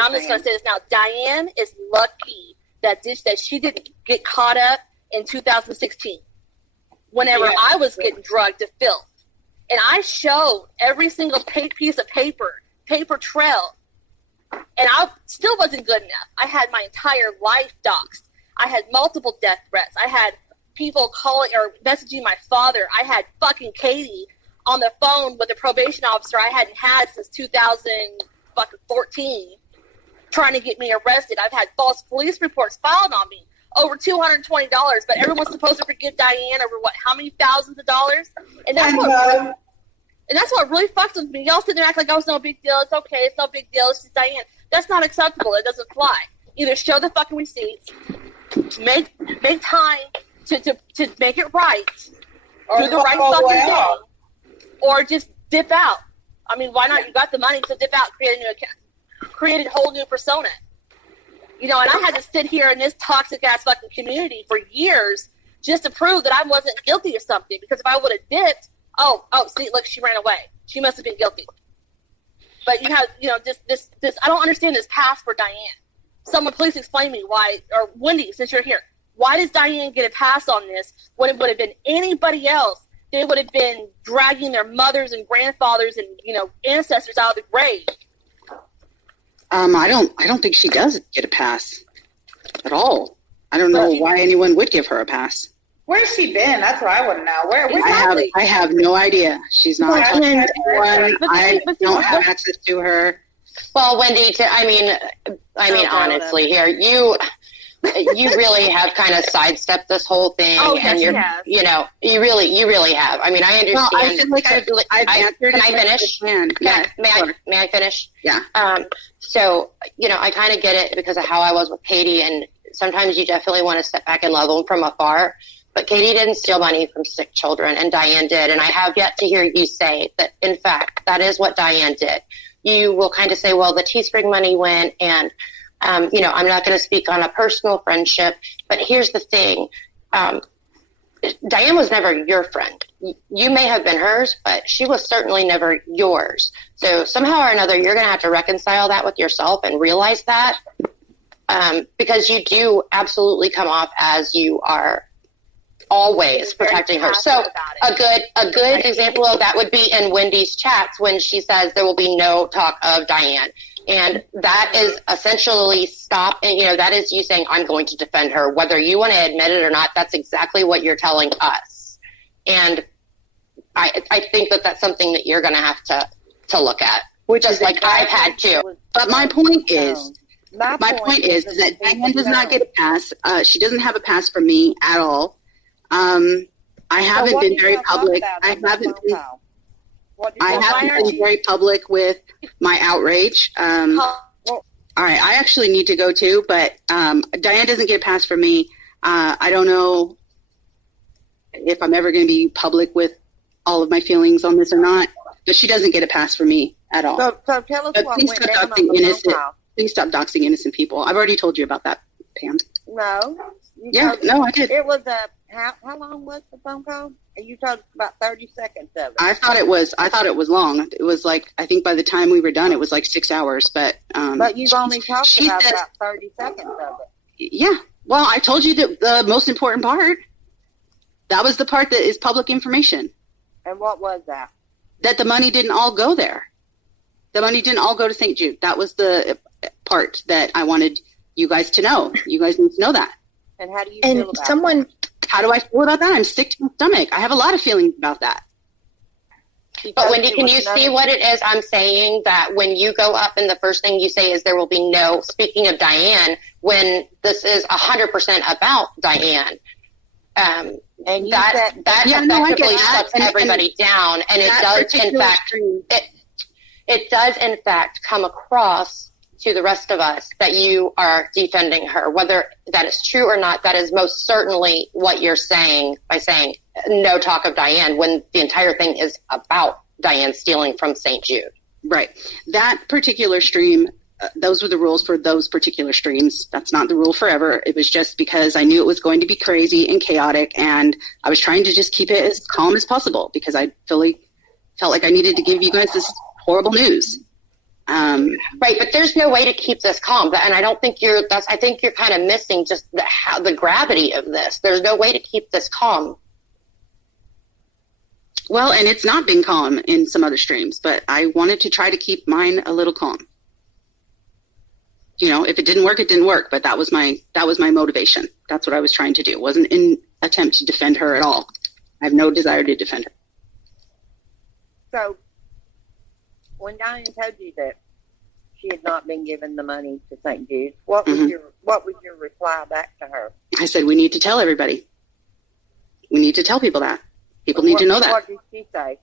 and I'm just going to say this now. Diane is lucky that she didn't get caught up in 2016 whenever I was getting drugged to filth. And I showed every single piece of paper trail, and I still wasn't good enough. I had my entire life doxxed. I had multiple death threats. I had people calling or messaging my father. I had fucking Katie on the phone with a probation officer I hadn't had since 2014 trying to get me arrested. I've had false police reports filed on me, over $220, but everyone's supposed to forgive Diane over how many thousands of dollars? And that's what really fucks with me. Y'all sit there and act like, oh, it's no big deal. It's okay. It's no big deal. It's just Diane. That's not acceptable. It doesn't fly. Either show the fucking receipts, make time to make it right, do the right fucking thing, or just dip out. I mean, why not? You got the money, so dip out, create a new account, create a whole new persona. You know, and I had to sit here in this toxic-ass fucking community for years just to prove that I wasn't guilty of something. Because if I would have dipped, see, look, she ran away. She must have been guilty. But you have, this. I don't understand this pass for Diane. Someone please explain me why, or Wendy, since you're here, why does Diane get a pass on this when it would have been anybody else? They would have been dragging their mothers and grandfathers and, ancestors out of the grave. I don't think she does get a pass at all. I don't know why anyone would give her a pass. Where's she been? That's what I want to know. Where I have no idea. She's not talking to anyone. I don't have access to her. Well, Wendy, honestly, here you really have kind of sidestepped this whole thing, and you really have. I mean, I understand. Well, I feel like I've answered. Can I finish? May I finish? Yeah. So I kind of get it because of how I was with Katie, and sometimes you definitely want to step back and love them from afar. But Katie didn't steal money from sick children, and Diane did. And I have yet to hear you say that, in fact, that is what Diane did. You will kind of say, well, the Teespring money went, and, I'm not going to speak on a personal friendship. But here's the thing. Diane was never your friend. You may have been hers, but she was certainly never yours. So somehow or another, you're going to have to reconcile that with yourself and realize that, because you do absolutely come off as you are always protecting her. So a good example of that would be in Wendy's chats when she says there will be no talk of Diane. And that is essentially that is you saying, I'm going to defend her. Whether you want to admit it or not, that's exactly what you're telling us. And I think that that's something that you're going to have to look at, just like I've had to. But my point is that Diane does not get a pass. She doesn't have a pass from me at all. I haven't been very public. I haven't been very public with my outrage. All right, I actually need to go too, but Diane doesn't get a pass from me. I don't know if I'm ever going to be public with all of my feelings on this or not, but she doesn't get a pass from me at all. So tell us what went down on the phone call. Please stop doxing innocent people. I've already told you about that, Pam. No. I did. It was how long was the phone call? And you told us about 30 seconds of it. I thought it was long. It was like, I think by the time we were done, it was like 6 hours. But you've only talked about 30 seconds of it. Yeah. Well, I told you the most important part. That was the part that is public information. And what was that? That the money didn't all go there. The money didn't all go to St. Jude. That was the part that I wanted you guys to know. You guys need to know that. And how do you feel about that? How do I feel about that? I'm sick to my stomach. I have a lot of feelings about that. But Wendy, can you see what it is I'm saying? That when you go up and the first thing you say is there will be no speaking of Diane, when this is 100% about Diane. And that effectively shuts everybody down, and it does in fact come across to the rest of us that you are defending her. Whether that is true or not, that is most certainly what you're saying by saying no talk of Diane when the entire thing is about Diane stealing from St. Jude. Right. That particular stream, those were the rules for those particular streams. That's not the rule forever. It was just because I knew it was going to be crazy and chaotic, and I was trying to just keep it as calm as possible because I felt like I needed to give you guys this horrible news. Right, but there's no way to keep this calm. And I don't think I think you're kind of missing just the gravity of this. There's no way to keep this calm. Well, and it's not been calm in some other streams, but I wanted to try to keep mine a little calm. You know, if it didn't work, it didn't work. But that was my motivation. That's what I was trying to do. It wasn't an attempt to defend her at all. I have no desire to defend her. So, when Diane told you that she had not been given the money to St. Jude's, what was your reply back to her? I said, we need to tell everybody. We need to tell people that. People need to know that. What did she say?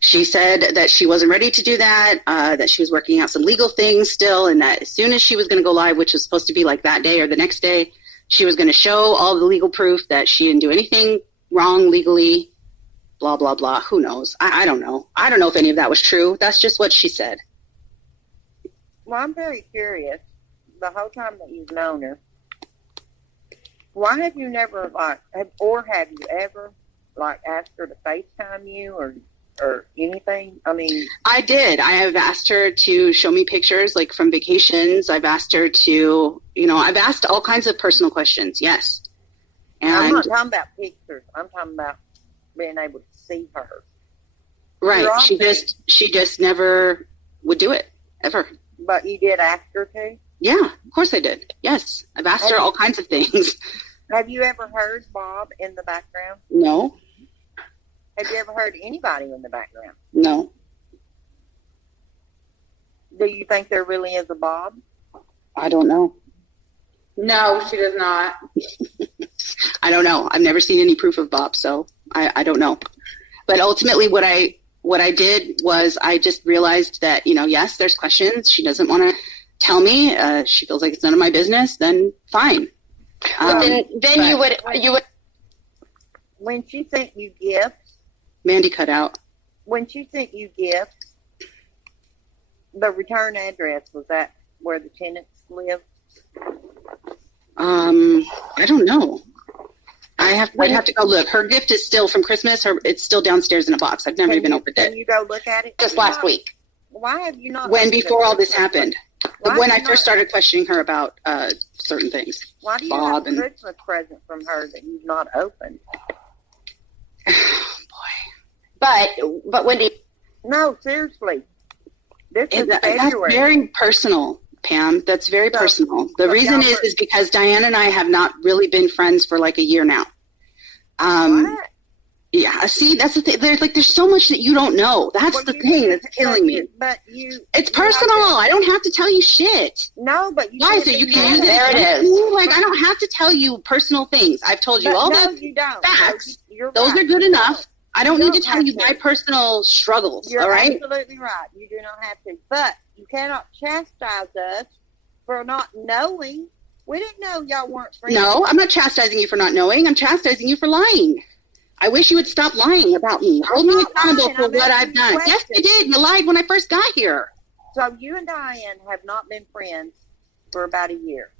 She said that she wasn't ready to do that, that she was working out some legal things still, and that as soon as she was going to go live, which was supposed to be like that day or the next day, she was going to show all the legal proof that she didn't do anything wrong legally, blah, blah, blah. Who knows? I don't know. I don't know if any of that was true. That's just what she said. Well, I'm very curious, the whole time that you've known her, why have you never, have you ever, asked her to FaceTime you or anything? I mean, I did. I have asked her to show me pictures, from vacations. I've asked her to, I've asked all kinds of personal questions. Yes. And I'm not talking about pictures. I'm talking about being able to see her. Right. She just never would do it, ever. But you did ask her to? Yeah, of course I did. Yes. I've asked her all kinds of things. Have you ever heard Bob in the background? No. Have you ever heard anybody in the background? No. Do you think there really is a Bob? I don't know. No, she does not. I don't know. I've never seen any proof of Bob, so I don't know. But ultimately what I did was I just realized that, yes, there's questions. She doesn't want to tell me. She feels like it's none of my business. Then fine. Then you would. When she sent you gifts. Mandy cut out. When she sent you gifts, the return address, was that where the tenants live? I don't know. I'd have to go look. Her gift is still from Christmas. It's still downstairs in a box. I've never even opened it. Can you go look at it? Just last week. Why have you not? Before all this happened. When I first started questioning her about certain things. Why do you have a Christmas present from her that you've not opened? Boy. But Wendy. No, seriously. This is That's February. very personal, Pam. That's very personal. The reason is because Diane and I have not really been friends for a year now. What? Yeah, see, that's the thing. There's so much that you don't know. That's the thing that's killing me. It's personal. I don't have to tell you shit. No, but you why? So you can use it. There it is. I don't have to tell you personal things. I've told you all the facts. Those are good enough. I don't need to tell you my personal struggles. You're all right? Absolutely right. You do not have to. But you cannot chastise us for not knowing. We didn't know y'all weren't friends. No, I'm not chastising you for not knowing. I'm chastising you for lying. I wish you would stop lying about me. Hold me accountable for what I've done. Yes, you did. You lied when I first got here. So you and Diane have not been friends for about a year.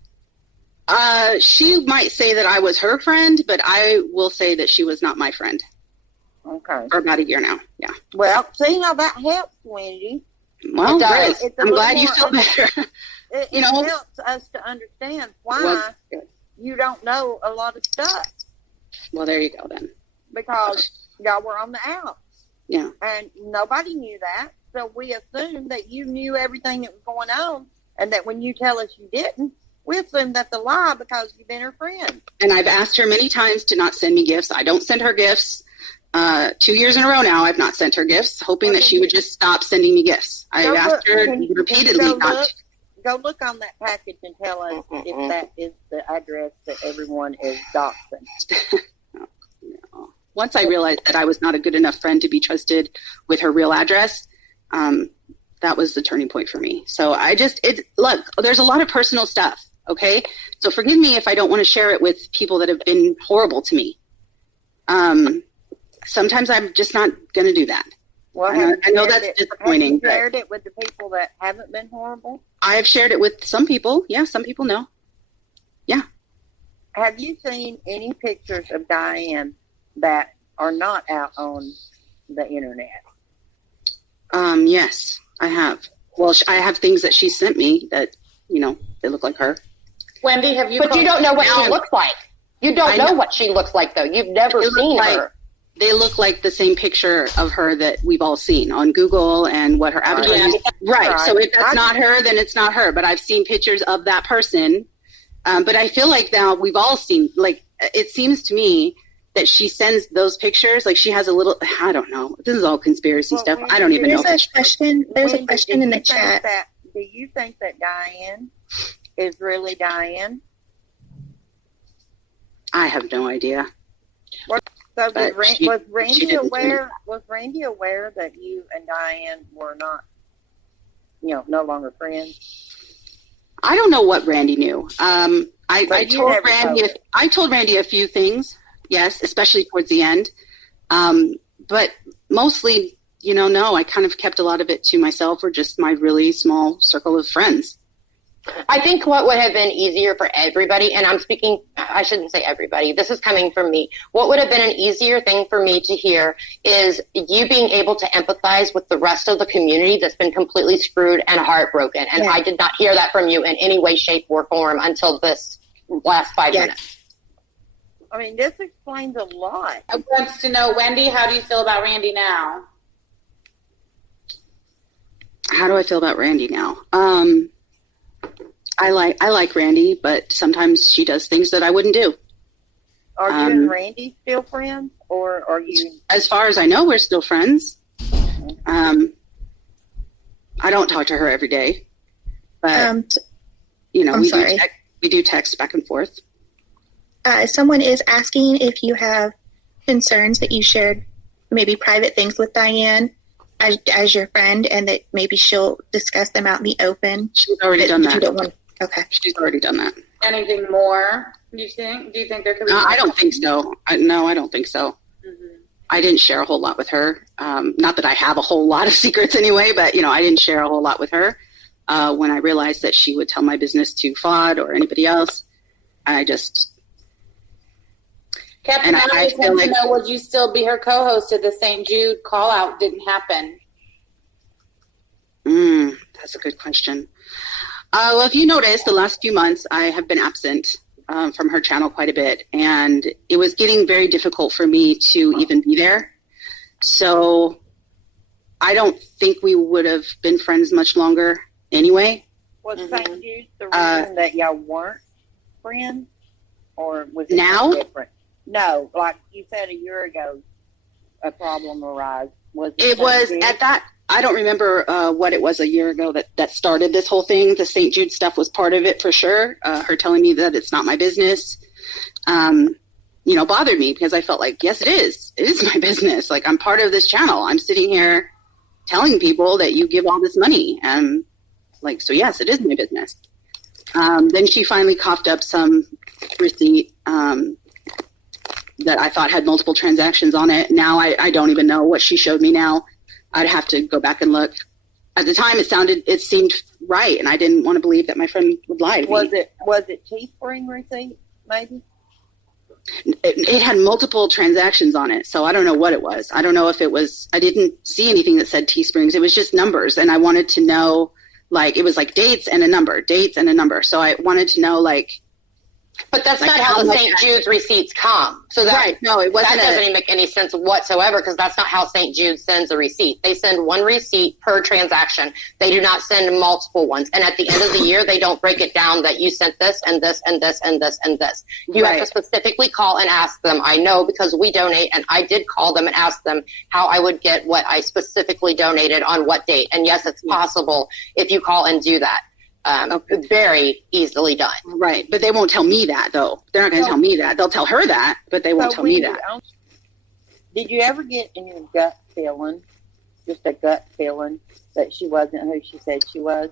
She might say that I was her friend, but I will say that she was not my friend. Okay. For about a year now, yeah. Well, see, now that helps, Wendy. Well, great. I'm glad you feel better. It helps us to understand why you don't know a lot of stuff. Well, there you go then. Because y'all were on the outs. Yeah. And nobody knew that. So we assumed that you knew everything that was going on. And that when you tell us you didn't, we assumed that's a lie because you've been her friend. And I've asked her many times to not send me gifts. I don't send her gifts. 2 years in a row now, I've not sent her gifts, hoping that she would just stop sending me gifts. I've asked her repeatedly not to. Go look on that package and tell us if that is the address that everyone is doxing. No. Once I realized that I was not a good enough friend to be trusted with her real address, that was the turning point for me. So look, there's a lot of personal stuff, okay? So forgive me if I don't want to share it with people that have been horrible to me. Sometimes I'm just not going to do that. Well, I know that's disappointing. Have you shared it with the people that haven't been horrible? I have shared it with some people. Yeah, some people know. Yeah. Have you seen any pictures of Diane that are not out on the internet? Yes, I have. Well, I have things that she sent me that, they look like her. Wendy, have you? But you don't know what she looks like. You don't know what she looks like, though. You've never seen her. They look like the same picture of her that we've all seen on Google and what her avatar is. Right. So if that's not her, then it's not her. But I've seen pictures of that person. But I feel like now we've all seen, like, it seems to me that she sends those pictures, like she has a little, I don't know. This is all conspiracy stuff. I don't even know. There's a question in the chat. Do you think that Diane is really Diane? I have no idea. So was Randy aware? Was Randy aware that you and Diane were not, no longer friends? I don't know what Randy knew. I told Randy a few things. Yes, especially towards the end. But mostly, no. I kind of kept a lot of it to myself, or just my really small circle of friends. I think what would have been easier for everybody, and I shouldn't say everybody, this is coming from me. What would have been an easier thing for me to hear is you being able to empathize with the rest of the community that's been completely screwed and heartbroken. And I did not hear that from you in any way, shape, or form until this last 5 minutes. I mean, this explains a lot. I want to know, Wendy, how do you feel about Randy now? How do I feel about Randy now? I like Randy, but sometimes she does things that I wouldn't do. Are you and Randy still friends, or are you? As far as I know, we're still friends. I don't talk to her every day, but we do text back and forth. Someone is asking if you have concerns that you shared maybe private things with Diane as your friend, and that maybe she'll discuss them out in the open. She's already done that. Okay. She's already done that. Anything more, do you think? Do you think there could be more? I don't think so. No, I don't think so. Mm-hmm. I didn't share a whole lot with her. Not that I have a whole lot of secrets anyway, but, I didn't share a whole lot with her. When I realized that she would tell my business to FOD or anybody else, I just... Captain Alex wants to know, would you still be her co-host if the St. Jude call-out didn't happen? That's a good question. Well, if you notice, the last few months I have been absent from her channel quite a bit, and it was getting very difficult for me to even be there. So I don't think we would have been friends much longer anyway. Was St. Jude the reason that y'all weren't friends, or was it now different? No, like you said a year ago, a problem arose. It was at that. I don't remember what it was a year ago that started this whole thing. The St. Jude stuff was part of it for sure. Her telling me that it's not my business, bothered me, because I felt like, yes, it is. It is my business. Like, I'm part of this channel. I'm sitting here telling people that you give all this money. And so yes, it is my business. Then she finally coughed up some receipt that I thought had multiple transactions on it. Now I don't even know what she showed me now. I'd have to go back and look. At the time, it seemed right, and I didn't want to believe that my friend would lie to me. Was it Teespring receipt, maybe? It had multiple transactions on it, so I don't know what it was. I don't know if it was, I didn't see anything that said Teesprings. It was just numbers, and I wanted to know, it was dates and a number. So I wanted to know, But that's not how the St. Jude's receipts come. So no, it wasn't. That doesn't even make any sense whatsoever, because that's not how St. Jude sends a receipt. They send one receipt per transaction. They do not send multiple ones. And at the end of the year, they don't break it down that you sent this and this and this and this and this. You have to specifically call and ask them. I know, because we donate, and I did call them and ask them how I would get what I specifically donated on what date. And yes, it's possible if you call and do that. Very easily done. Right, but they won't tell me that, though. They're not going to tell me that. They'll tell her that, but they won't tell me that. Did you ever get in your gut feeling, just a gut feeling, that she wasn't who she said she was?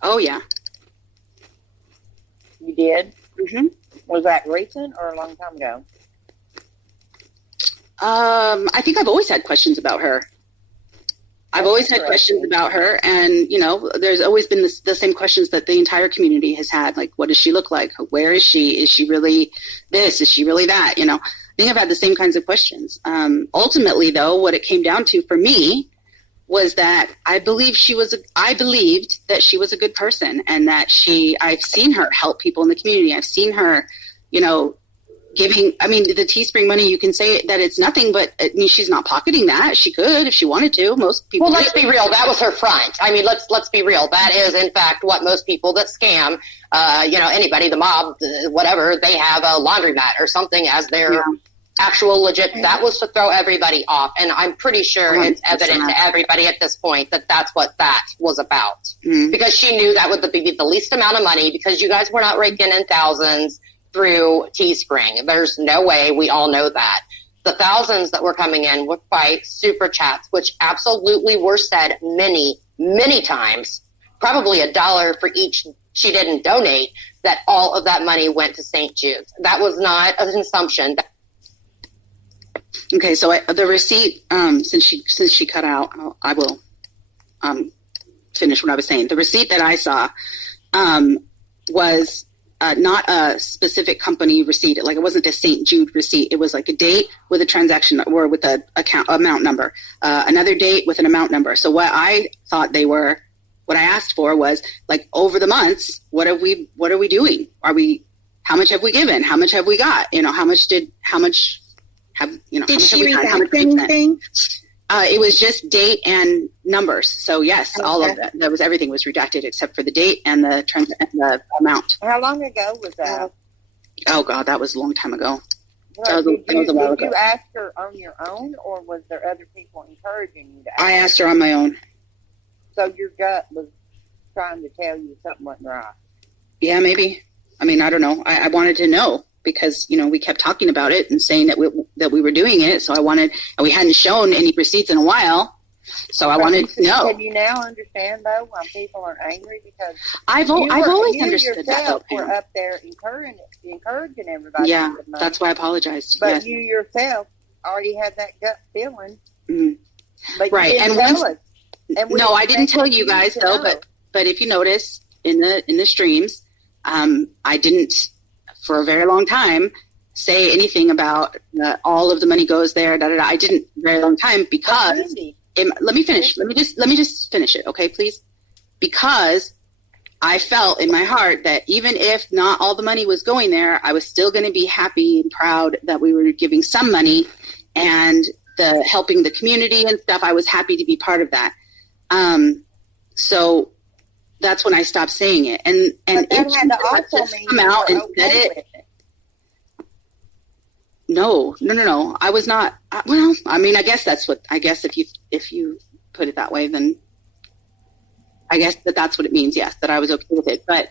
Oh, yeah. You did? Mm-hmm. Was that recent or a long time ago? I think I've always had questions about her. I've always had questions about her, and, there's always been the same questions that the entire community has had. Like, what does she look like? Where is she? Is she really this? Is she really that? I think I've had the same kinds of questions. Ultimately, though, what it came down to for me was that I believed that she was a good person, and that I've seen her help people in the community. I've seen her, giving, the Teespring money, you can say that it's nothing, but she's not pocketing that. She could if she wanted to. Most people. Well, let's be real. That was her front. Let's be real. That is, in fact, what most people that scam, anybody, the mob, whatever, they have a laundromat or something as their actual legit. That was to throw everybody off. And I'm pretty sure it's evident to everybody at this point that that's what that was about. Mm-hmm. Because she knew that would be the least amount of money, because you guys were not raking in thousands through Teespring. There's no way. We all know that. The thousands that were coming in were by super chats, which absolutely were said many, many times, probably $1 for each she didn't donate, that all of that money went to St. Jude's. That was not an assumption. Okay, so the receipt, since she cut out, I will finish what I was saying. The receipt that I saw was not a specific company receipt. Like, it wasn't a St. Jude receipt. It was like a date with a transaction or with a amount number, another date with an amount number. So what I asked for was, like, over the months, what are we doing? How much have we given? How much have we got? Did she redact anything? It was just date and numbers. So yes, all of that. Everything was redacted except for the date and the amount. How long ago was that? Oh God, that was a long time ago. Well, did you ask her on your own, or was there other people encouraging you to ask? I asked her on my own. So your gut was trying to tell you something wasn't right. Yeah, maybe. I don't know. I wanted to know, because we kept talking about it and saying that we were doing it. So and we hadn't shown any receipts in a while. So I wanted to know. Can you now understand, though, why people are angry? Because I've always understood that. You were up there encouraging everybody. Yeah, that's why I apologized. But you yourself already had that gut feeling. Mm-hmm. But right, you didn't tell us. No, I didn't tell you guys though. But if you notice in the streams, I didn't, for a very long time, say anything about all of the money goes there. I didn't for a very long time, because let me finish. Let me just finish it, okay, please? Because I felt in my heart that even if not all the money was going there, I was still going to be happy and proud that we were giving some money and helping the community and stuff. I was happy to be part of that. So that's when I stopped saying it. And it had to also mean come out and said it. No. I was not. I guess if you put it that way, then I guess that's what it means. Yes, that I was okay with it. But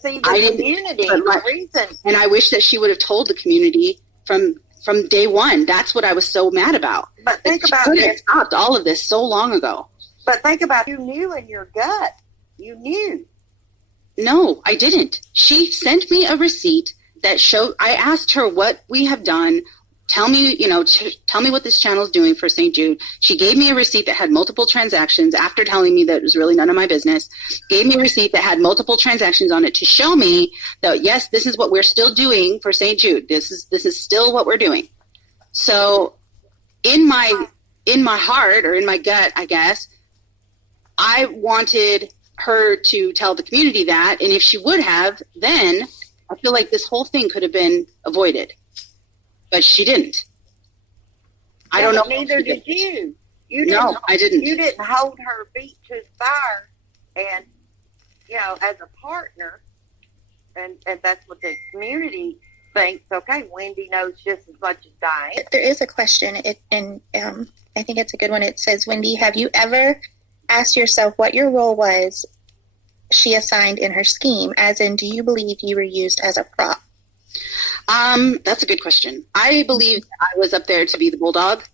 see, the community, the reason. And I wish that she would have told the community from day one. That's what I was so mad about. But think about it. She could have stopped all of this so long ago. But think about, you knew in your gut. You knew. No, I didn't. She sent me a receipt that showed. I asked her what we have done. Tell me, tell me what this channel is doing for St. Jude. She gave me a receipt that had multiple transactions after telling me that it was really none of my business. Gave me a receipt that had multiple transactions on it to show me that, yes, this is what we're still doing for St. Jude. This is still what we're doing. So in my heart, or in my gut, I guess, I wanted her to tell the community that, and if she would have, then I feel like this whole thing could have been avoided. But she didn't. I don't know. Neither did you. No, I didn't. You didn't hold her feet to the fire, and as a partner, and that's what the community thinks. Okay, Wendy knows just as much as Diane. There is a question, and I think it's a good one. It says, Wendy, have you ever asked yourself what your role was she assigned in her scheme? As in, do you believe you were used as a prop? That's a good question. I believe I was up there to be the bulldog.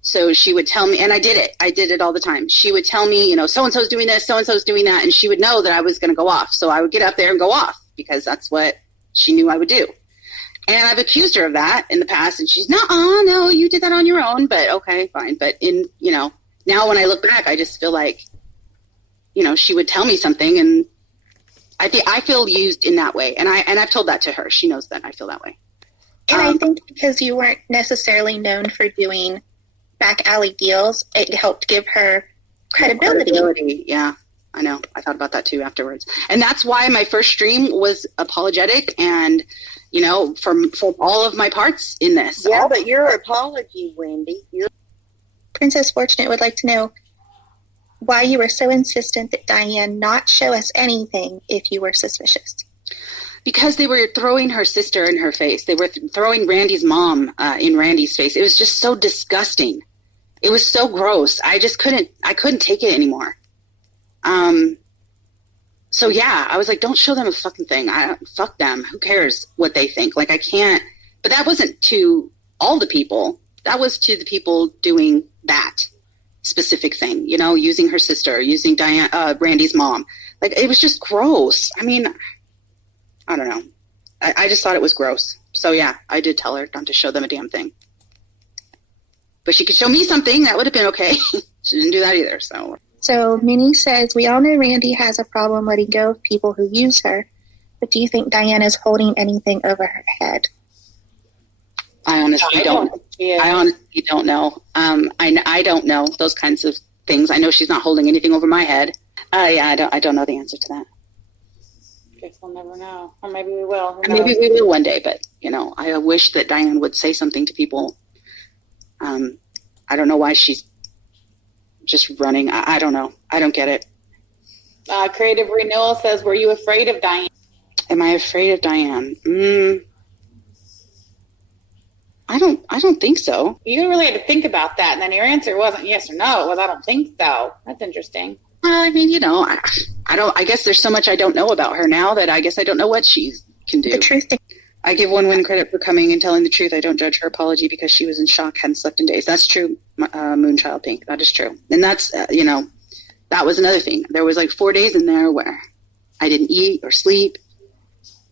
So she would tell me, and I did it. I did it all the time. She would tell me, so-and-so's doing this, so-and-so's doing that, and she would know that I was going to go off. So I would get up there and go off, because that's what she knew I would do. And I've accused her of that in the past, and she's, no, you did that on your own, but okay, fine. But now when I look back, I just feel like, she would tell me something, and I feel used in that way. And I've told that to her. She knows that I feel that way. And I think because you weren't necessarily known for doing back alley deals, it helped give her credibility. Yeah, I know. I thought about that too afterwards. And that's why my first stream was apologetic and, you know, from all of my parts in this. Yeah, but your apology, Wendy. Princess Fortunate would like to know why you were so insistent that Diane not show us anything if you were suspicious. Because they were throwing her sister in her face. They were throwing Randy's mom in Randy's face. It was just so disgusting. It was so gross. I couldn't take it anymore. So yeah, I was like, don't show them a fucking thing. Fuck them. Who cares what they think? Like, I can't, but that wasn't to all the people. That was to the people doing that specific thing, you know, using her sister, using Randy's mom. Like, it was just gross. I mean, I don't know. I just thought it was gross. So yeah, I did tell her not to show them a damn thing. But she could show me something. That would have been okay. She didn't do that either. So Minnie says, we all know Randy has a problem letting go of people who use her. But do you think Diane is holding anything over her head? I honestly don't. I honestly don't know. I don't know those kinds of things. I know she's not holding anything over my head. Yeah, I don't know the answer to that. Guess we'll never know. Or maybe we will. Maybe we will one day, but, you know, I wish that Diane would say something to people. I don't know why she's just running. I don't know. I don't get it. Creative Renewal says, were you afraid of Diane? Am I afraid of Diane? I don't think so. You really had to think about that, and then your answer wasn't yes or no. It was, I don't think so. That's interesting. I mean, you know, I guess there's so much I don't know about her now that I guess I don't know what she can do. The truth. I give Win credit for coming and telling the truth. I don't judge her apology because she was in shock, hadn't slept in days. That's true, Moonchild Pink. That is true. And that's, you know, that was another thing. There was like 4 days in there where I didn't eat or sleep.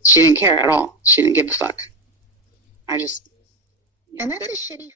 She didn't care at all. She didn't give a fuck. And that's a shitty